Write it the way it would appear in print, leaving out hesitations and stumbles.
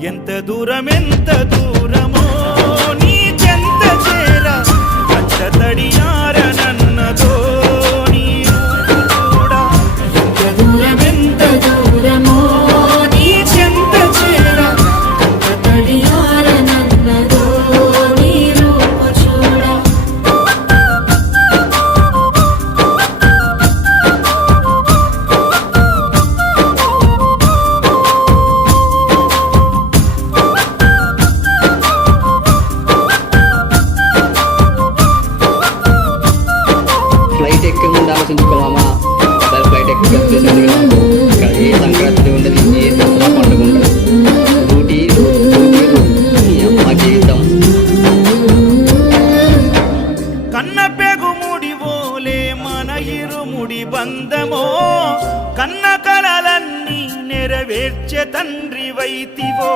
ఎంత దూరమో నీ చెంత చేర పచ్చ తడియారనన్నదో నీ చూడ ఎంత దూరమో నీ చెంత చేర పచ్చ తడియారనన్నదో నీ రూపు చూడ ఫ్లైట్ ఎక్కే ముందు ఆలోచించుకోమామా ఒకసారి ఫ్లైట్ ఎక్కి వచ్చేసింది ఇక్కడ ఏ సంక్రాంతి ఉండదు ఏ దసరా పండుగ ఉండదు డ్యూటీ అమ్మ జీవితం కన్న పెగు ముడి ఓలే మన ఇరుముడి బంధమో కన్న కలలన్నీ నెరవేర్చే తండ్రి వైతివో